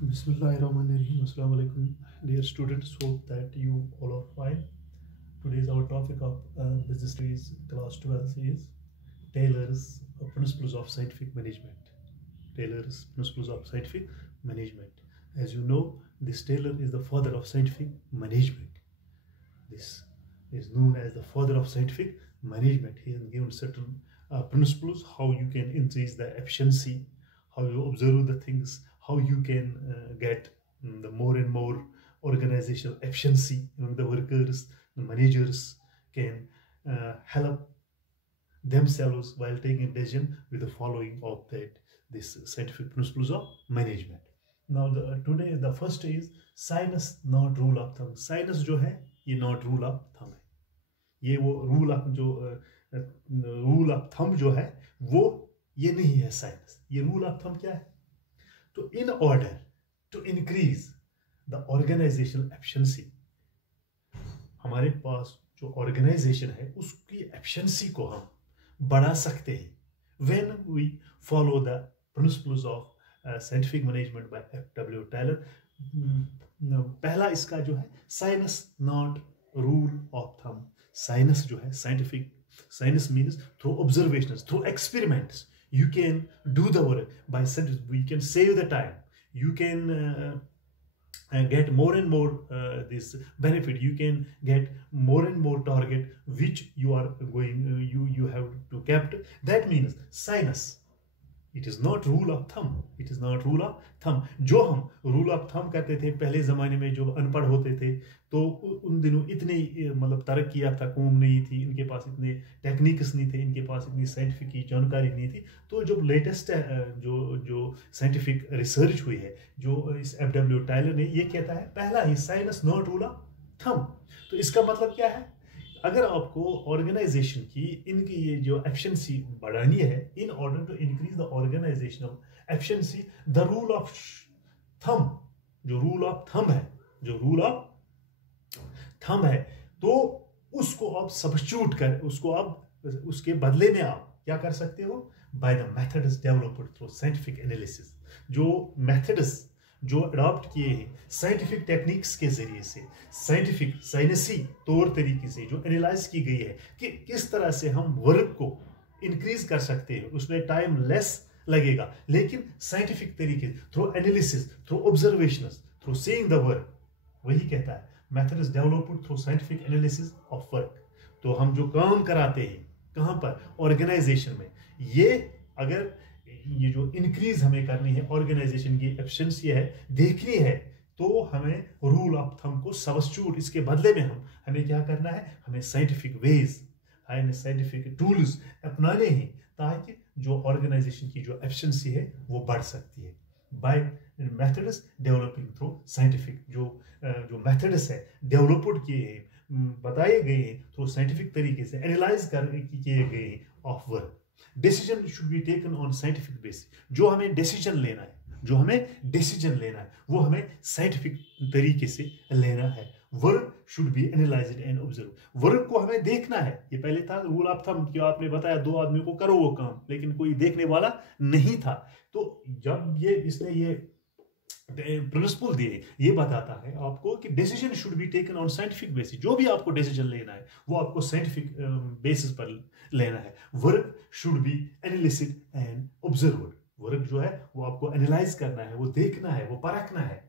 Bismillahirrahmanirrahim. Assalamu alaikum. Dear students, hope that you all are fine. Today is our topic of business studies class 12 is Taylor's Principles of Scientific Management. Taylor's Principles of Scientific Management. As you know, this Taylor is the father of scientific management. This is known as the father of scientific management. He has given certain principles how you can increase the efficiency, how you observe the things, how you can get the more and more organizational efficiency among the workers. The managers can help themselves while taking decision with the following of that this scientific principles of management. Now today the first is sinus not rule of thumb. Sinus जो है ये not rule of thumb है. ये वो rule of thumb जो है वो ये नहीं है साइनस. ये रूल ऑफ थंब क्या है? तो in order to increase the organisational efficiency, हमारे पास जो ऑर्गेनाइजेशन है उसकी एफिशिएंसी को हम बढ़ा सकते हैं when we follow the principles of scientific management by F W. Taylor. पहला इसका जो है science not rule of thumb. Science जो है scientific, science means through observations, through experiments you can do the work by you can save the time, you can get more and more this benefit, you can get more and more target which you are going you have to kept. That means sinus, it is not rule of thumb, it is not rule of thumb. जो हम rule of thumb कहते थे पहले ज़माने में, जो अनपढ़ होते थे तो उन दिनों इतने मतलब तरक्की याफ्ता कौम नहीं थी, इनके पास इतने टेक्निक्स नहीं थे, इनके पास इतनी साइंटिफिक की जानकारी नहीं थी. तो जब लेटेस्ट जो साइंटिफिक रिसर्च हुई है, जो इस एफ.डब्ल्यू. टायलर ने ये कहता है पहला ही science not rule of thumb. तो इसका मतलब क्या है? अगर आपको ऑर्गेनाइजेशन की इनकी ये जो एफिशिएंसी बढ़ानी है, in order to increase the organisational efficiency, the rule of thumb, जो रूल ऑफ थंब है, जो रूल ऑफ थंब है, तो उसको आप सब्स्टिट्यूट कर, उसको आप उसके बदले में आप क्या कर सकते हो? By the methods developed through scientific analysis. जो मेथड्स जो अडॉप्ट किए हैं साइंटिफिक टेक्निक्स के जरिए से, साइंटिफिक साइंसी तौर तरीके से जो एनालाइज की गई है कि किस तरह से हम वर्क को इंक्रीज कर सकते हैं. उसमें टाइम लेस लगेगा लेकिन साइंटिफिक तरीके, through analysis, through observations, through seeing the work. वही कहता है method is developed through scientific analysis of work. तो हम जो काम कराते हैं कहाँ पर? ऑर्गेनाइजेशन में. ये अगर ये जो इंक्रीज हमें करनी है, ऑर्गेनाइजेशन की एफिशिएंसी है, देखनी है, तो हमें रूल ऑफ थंब को सब्स्टिट्यूट, इसके बदले में हमें क्या करना है? हमें साइंटिफिक वेज, हमें साइंटिफिक टूल्स अपनाने हैं ताकि जो ऑर्गेनाइजेशन की जो एफिशिएंसी है वो बढ़ सकती है. By methods developing through scientific, जो मेथड्स है डेवलप्ड किए हैं, बताए गए हैं थ्रू साइंटिफिक तरीके से एनालाइज किए गए हैं of work. Decision should be taken on scientific basis. जो हमें डिसीजन लेना है, जो हमें डिसीजन लेना है वो हमें साइंटिफिक तरीके से लेना है. Work should B analysed and observe. Work को हमें देखना है. ये पहले था रूल ऑफ थंब कि आपने बताया दो आदमी को करो वो काम, लेकिन कोई देखने वाला नहीं था. तो जब ये इसने ये प्रिंसिपल दिए, ये बताता है आपको कि decision should be taken on scientific basis. जो भी आपको डिसीजन लेना है वो आपको साइंटिफिक बेसिस पर लेना है. Work should be analysis and observed. Work जो है वो आपको एनालाइज करना है, वो देखना है, वो परखना है.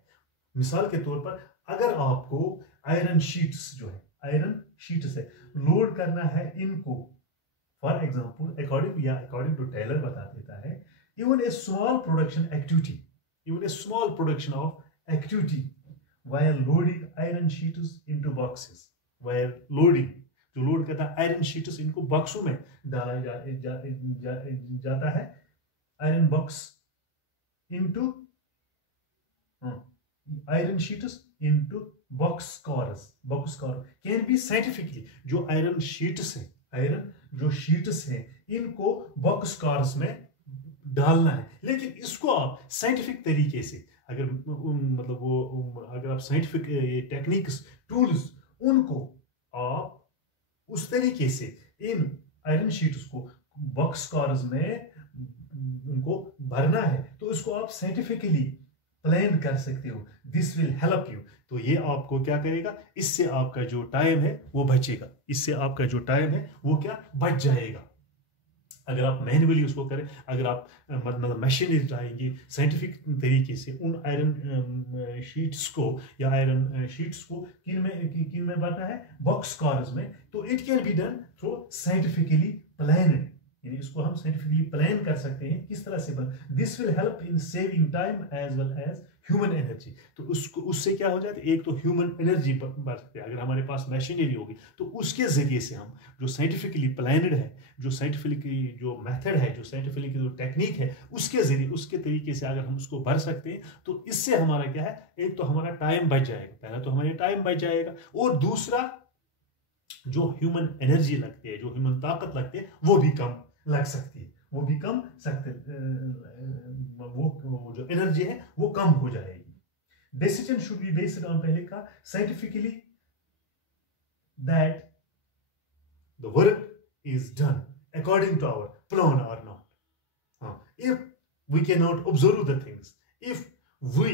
मिसाल के तौर पर अगर आपको आयरन शीट्स जो है, आयरन शीट्स है, लोड करना है इनको, for example according to Taylor बता देता है even a small production activity, even a small production of activity while loading iron sheets into boxes. While loading, जो लोड करता है आयरन शीट्स, इनको बॉक्सों में डाला जाता है. Iron box into iron sheets into box car can be scientifically. जो आयरन शीट्स है, आयरन जो शीट्स हैं, इनको बॉक्स कार्स में डालना है. लेकिन इसको आप साइंटिफिक तरीके से, अगर मतलब वो अगर आप साइंटिफिक टेक्निक्स, टूल्स, उनको आप उस तरीके से इन आयरन शीट्स को बॉक्स कार्स में उनको भरना है, तो इसको आप साइंटिफिकली प्लान कर सकते हो, दिस विल हेल्प यू। तो ये आपको क्या करेगा, इससे आपका जो टाइम है वो बचेगा, इससे आपका जो टाइम है वो क्या बच जाएगा। अगर आप मैनुअली उसको करें, अगर आप मतलब मशीनरी लाएंगे साइंटिफिक तरीके से उन आयरन शीट्स को या आयरन शीट्स को किन में बनना है, बॉक्स कार्स में, तो it can be done through scientifically planned, यानी इसको हम साइंटिफिकली प्लान कर सकते हैं किस तरह से बन। This will help in saving time as well as human energy. तो उसको उससे क्या हो जाता है, एक तो ह्यूमन एनर्जी बढ़ सकती है। अगर हमारे पास मशीनरी होगी तो उसके जरिए से हम जो साइंटिफिकली प्लानड है, जो साइंटिफिकली जो मेथड है, जो साइंटिफिकली जो टेक्निक है, उसके जरिए उसके तरीके से अगर हम उसको भर सकते हैं तो इससे हमारा क्या है, एक तो हमारा टाइम बच जाएगा, पहला तो हमारा टाइम बच जाएगा, और दूसरा जो ह्यूमन एनर्जी लगती है, जो ह्यूमन ताकत लगती है, वो भी कम लग सकती है, वो भी कम सकते, वो जो एनर्जी है वो कम हो जाएगी। Decision should be based on, पहले का scientifically, that the work is done according to our plan or not. If we cannot observe the things, if we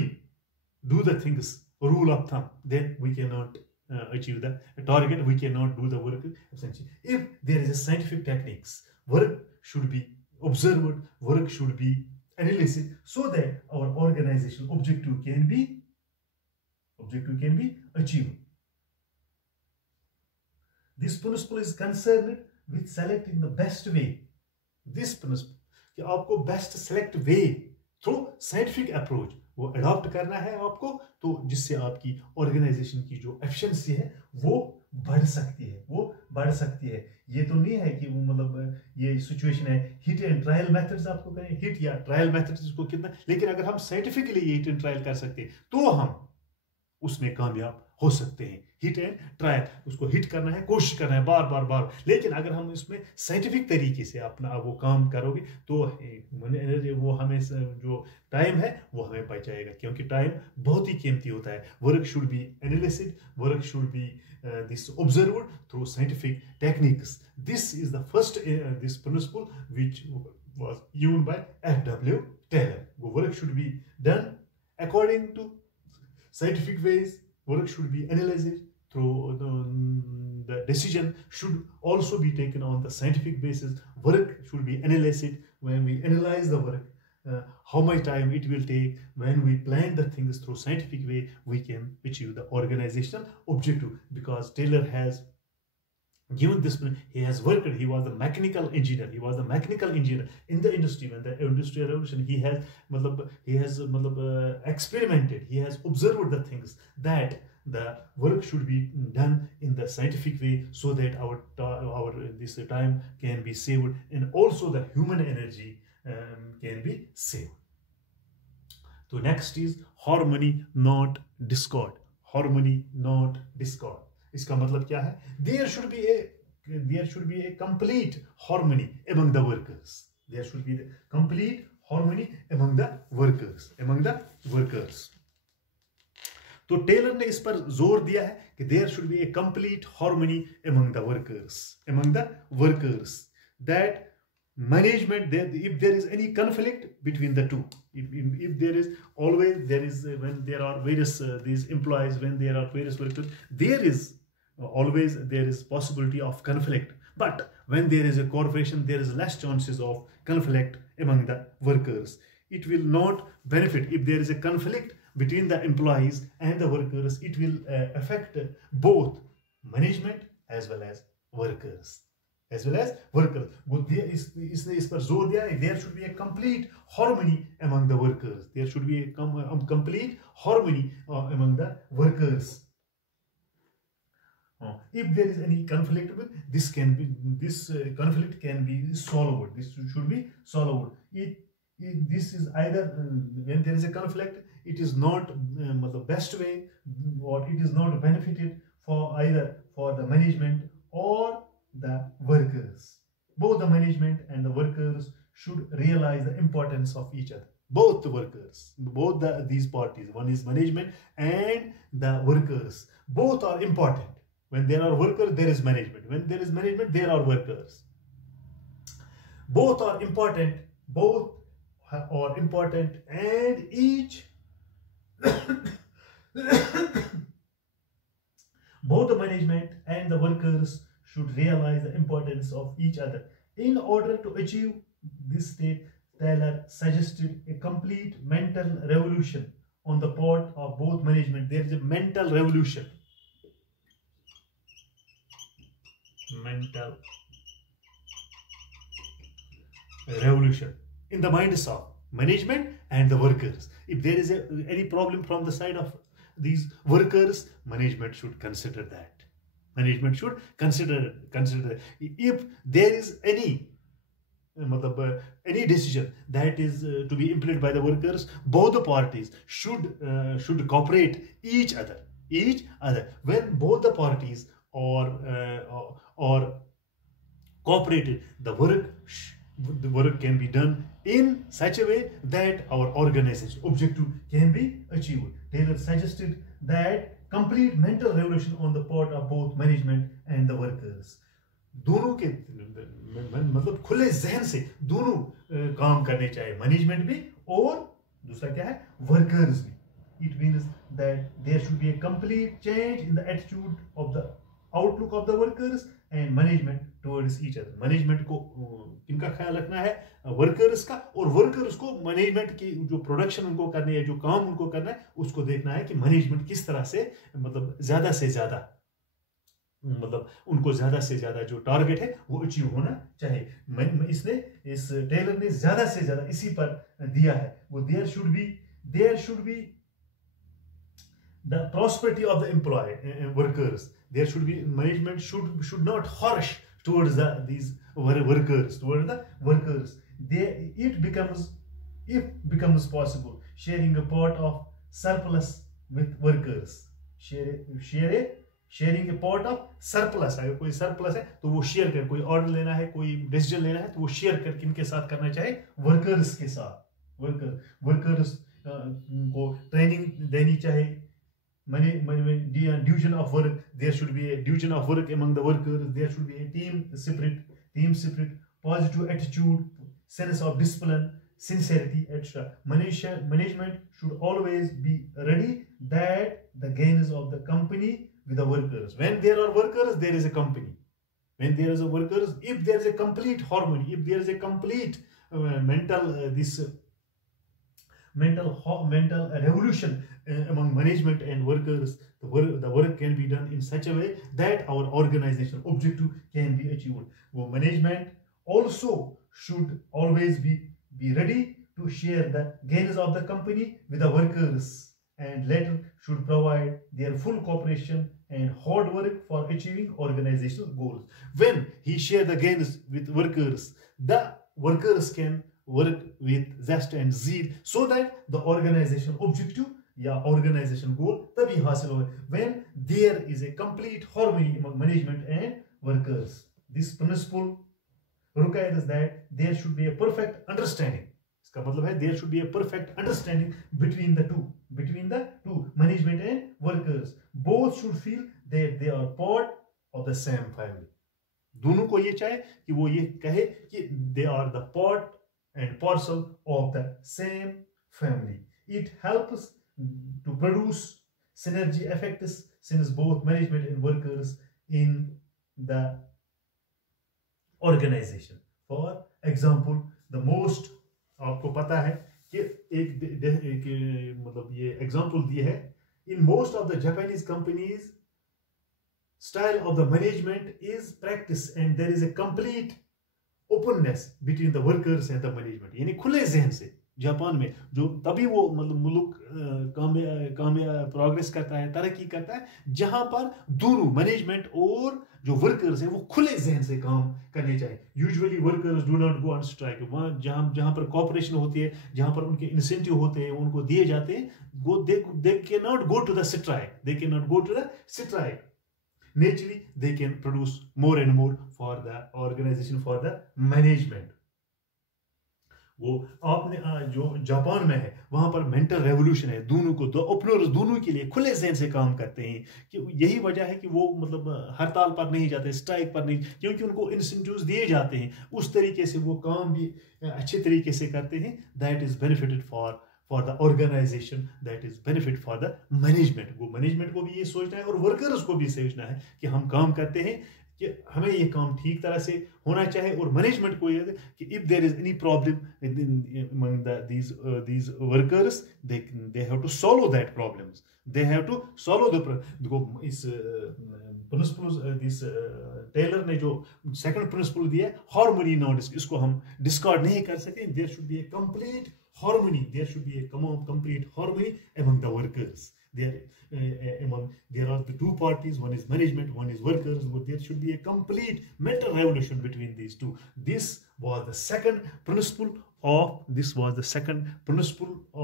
do the things rule of thumb, then we cannot achieve the target, we cannot do the work essentially. If there is a scientific techniques, work should be observed, work should be analyzed, so that our organizational objective can be achieved. This principle is concerned with selecting the best way. This principle कि आपको best select way through scientific approach वो अडॉप्ट करना है आपको, तो जिससे आपकी ऑर्गेनाइजेशन की जो एफिशिएंसी है वो बढ़ सकती है, वो बढ़ सकती है। ये तो नहीं है कि वो मतलब ये सिचुएशन है हिट एंड ट्रायल मेथड्स आपको करें, हिट या ट्रायल मेथड्स को कितना, लेकिन अगर हम साइंटिफिकली हिट एंड ट्रायल कर सकते हैं तो हम उसमें कामयाब हो सकते हैं। हिट एंड ट्रायल, उसको हिट करना है, कोशिश करना है बार बार बार, लेकिन अगर हम इसमें साइंटिफिक तरीके से अपना वो काम करोगे तो वो हमें जो टाइम है वो हमें बच जाएगा, क्योंकि टाइम बहुत ही कीमती होता है। Work should be analysis, work should be this observed through scientific techniques. This is the first this principle which was used by F.W. Taylor. वो work should be done according to scientific ways, work should be analyzed through the decision should also be taken on the scientific basis. Work should be analyzed. When we analyze the work, how much time it will take, when we plan the things through scientific way, we can achieve the organizational objective. Because Taylor has given this, he has worked, he was the mechanical engineer, in the industry. When the industrial revolution, he has experimented, he has observed the things, that the work should be done in the scientific way, so that our this time can be saved, and also the human energy can be saved. So next is harmony not discord. Harmony not discord. इसका मतलब क्या है? There should be a complete harmony among the workers. There should be the complete harmony among the workers. तो टेलर ने इस पर जोर दिया है कि there should be a complete harmony among the workers. That management, if there is any conflict between the two, if there is always, when there are various these employees, when there are various workers, there is possibility of conflict. But when there is a corporation, there is less chances of conflict among the workers. It will not benefit if there is a conflict between the employees and the workers. It will affect both management as well as workers. वो इसने इस पर जोर दिया है, there should be a complete harmony among the workers. There should be a complete harmony among the workers. If there is any conflict, this conflict can be solved. This should be solved. This is either when there is a conflict, it is not the best way, or it is not benefited for either for the management or the workers. Both the management and the workers should realize the importance of each other. Both the workers, these parties, one is management and the workers, both are important. When there are workers, there is management. When there is management, there are workers. Both are important, and each Both the management and the workers should realize the importance of each other. In order to achieve this state, Taylor suggested a complete mental revolution on the part of both management. There is a mental revolution. Mental revolution in the minds of management and the workers. If there is any problem from the side of these workers, management should consider that. Management should consider if there is any decision that is to be implemented by the workers, both the parties should cooperate each other. When both the parties or cooperated, the work can be done in such a way that our organization objective can be achieved. Taylor suggested that complete mental revolution on the part of both management and the workers. दोनों के मतलब खुले जहन से दोनों काम करने चाहिए, मैनेजमेंट भी और दूसरा क्या है, वर्कर्स भी. It means that there should be a complete change in the attitude of the outlook of the workers and management towards each other. Management को किनका ख्याल रखना है, वर्कर्स का, और वर्कर्स को मैनेजमेंट की जो प्रोडक्शन उनको करनी है, जो काम उनको करना है, उसको देखना है कि मैनेजमेंट किस तरह से मतलब ज्यादा से ज्यादा मतलब उनको ज्यादा से ज्यादा जो टारगेट है वो अचीव होना चाहिए. इस टेलर ने ज्यादा से ज्यादा इसी पर दिया है. वो there should be the prosperity of the employee workers. There should be management should not harsh towards these workers. It becomes possible sharing a part of surplus with workers. Sharing a part of surplus. अगर कोई surplus है तो वो शेयर कर, कोई ऑर्डर लेना है, कोई डिसीजन लेना है तो वो शेयर कर किनके साथ करना चाहिए, वर्कर्स के साथ. वर्कर्स को ट्रेनिंग देनी चाहिए. Division of work, there should be a division of work among the workers. There should be a team spirit, positive attitude, sense of discipline, sincerity, etc. Management should always be ready that the gains of the company with the workers. When there are workers, there is a company. When there is a workers, if there is a complete harmony, if there is a complete mental revolution among management and workers, the work can be done in such a way that our organizational objective can be achieved. Well, management also should always be ready to share the gains of the company with the workers, and latter should provide their full cooperation and hard work for achieving organizational goals. When he shares the gains with workers, the workers can work with zest and zeal so that the organization objective या organization goal तभी हासिल हो. When there is a complete harmony among management and workers, this principle requires that there should be a perfect understanding. इसका मतलब है there should be a perfect understanding between the two management and workers. Both should feel that they are part of the same family. दोनों को ये चाहे कि वो ये कहे कि they are the part and parcel of the same family. It helps to produce synergy effects since both management and workers in the organization. For example, the most आपको पता है कि एक मतलब ये example दिया है, in most of the Japanese companies style of the management is practice and there is a complete openness between the workers and the management. यानी खुले जहन से जापान में जो तभी वो मतलब मुल्क कामयाब प्रोग्रेस करता है, तरक्की करता है, जहां पर दोनों मैनेजमेंट और जो वर्कर्स हैं वो खुले जहन से काम करने चाहिए. Usually workers do not go on strike. वहाँ जहां पर कॉपरेशन होती है, जहां पर उनके इंसेंटिव होते हैं, उनको दिए जाते हैं, they cannot go to the strike. Naturally, they can produce more and more for the organization, for the management. वो आपने जो जापान में है वहां पर मेंटल रेवोल्यूशन है, दोनों को ओपनर्स दोनों के लिए खुले जहन से काम करते हैं. कि यही वजह है कि वो मतलब हड़ताल पर नहीं जाते, स्ट्राइक पर नहीं, क्योंकि उनको इंसेंटिव्स दिए जाते हैं. उस तरीके से वो काम भी अच्छे तरीके से करते हैं. That is benefited for for the organisation, that is benefit for the management. वो मैनेजमेंट को भी ये सोचना है और वर्कर्स को भी सोचना है कि हम काम करते हैं कि हमें ये काम ठीक तरह से होना चाहिए, और मैनेजमेंट को ये कि if there is any problem among these workers, they have to solve that problems, they have to solve the देखो इस प्रिंसिपल दिस टेलर ने जो सेकंड प्रिंसिपल दिया हार्मनी नॉट, इसको हम डिस्कार्ड नहीं कर सके। There should be a complete harmony, there should be a complete harmony among the workers. There are the two parties, one is management, one is workers, but there should be a complete mental revolution between these two. This was the second principle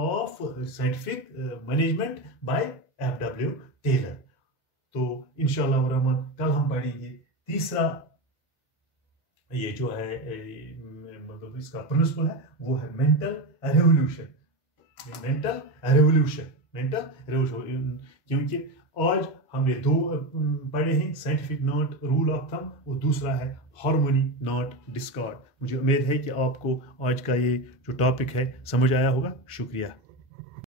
of scientific management by F.W. Taylor. तो इंशाअल्लाह रहमान कल हम पढ़ेंगे तीसरा, ये जो है मतलब इसका प्रिंसिपल है वो है मेंटल रेवोल्यूशन। क्योंकि आज हमने दो पढ़े हैं, scientific not rule of thumb, और दूसरा है हार्मनी नॉट डिस्कॉर्ड। मुझे उम्मीद है कि आपको आज का ये जो टॉपिक है समझ आया होगा। शुक्रिया।